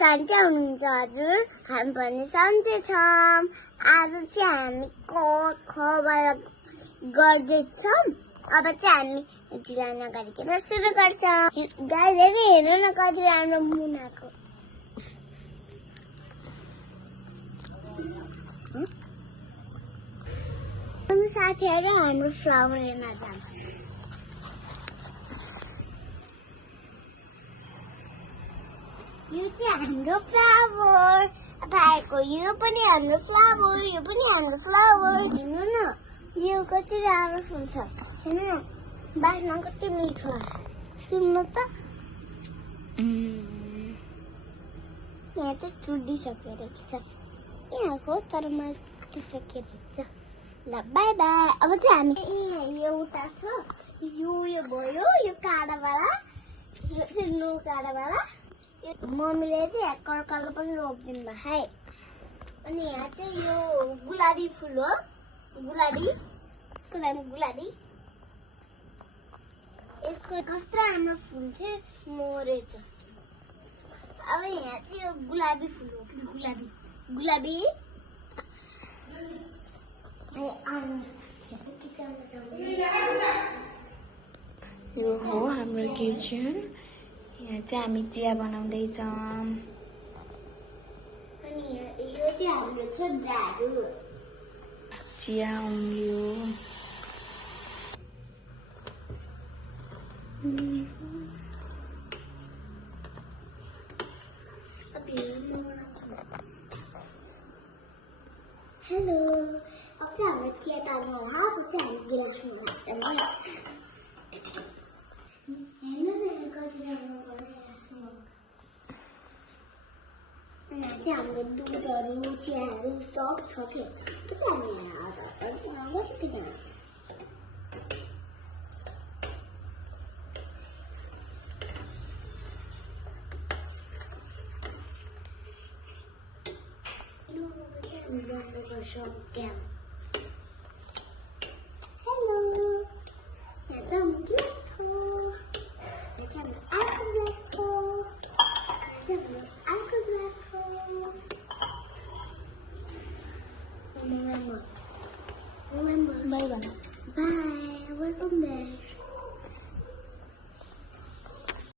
सन्चै हुनुहुन्छ हजुर? हामी पनि सन्चै छौँ। आज चाहिँ हामी खबर गर्दैछौँ। अब चाहिँ हामी ढिला नगरिकन सुरु गर्छौँ। गाईहरू हेर्नु न कति राम्रो मुनाको। साथीहरू हाम्रो फ्लावर हेर्न जान्छ। यो चाहिँ हाम्रो फ्लावर। भाइको यो पनि हाम्रो फ्लावर, यो पनि हाम्रो फ्लावर। हेर्नु न यो कति राम्रो फुल छ। हेर्नु न बास्ना कति मिठो। सुन्नु त यहाँ त चुडिसक्यो रहेछ यहाँको, तर मैले चुडिसक्यो रहेछ। ल बाई बाई। अब चाहिँ हामी एउटा छ यो भयो यो काँडावाला, यो चाहिँ नो काँडावाला। मम्मीले चाहिँ यहाँ कर्कल पनि रोपिदिनु भयो है। अनि यहाँ चाहिँ यो गुलाबी फुल हो, गुलाबी यसको कस्तो राम्रो फुल थियो मरेछ। अब यहाँ चाहिँ यो गुलाबी फुल हो, गुलाबी यो हो हाम्रो किचन। यहाँ चाहिँ हामी चिया बनाउँदैछौँ। अनि यो चाहिँ हाम्रो छ झाडु। चिया उम्लियो। हेलो, अब चाहिँ हाम्रो चिया तार्नु हो। अब चाहिँ हामी गिलासमा राख्छौँ। हेर्नु न कति राम्रो बनाइराख्नु। यहाँ चाहिँ हाम्रो दुधहरू चियाहरू सब छ के। हामी गर्नुपर्छ क्या।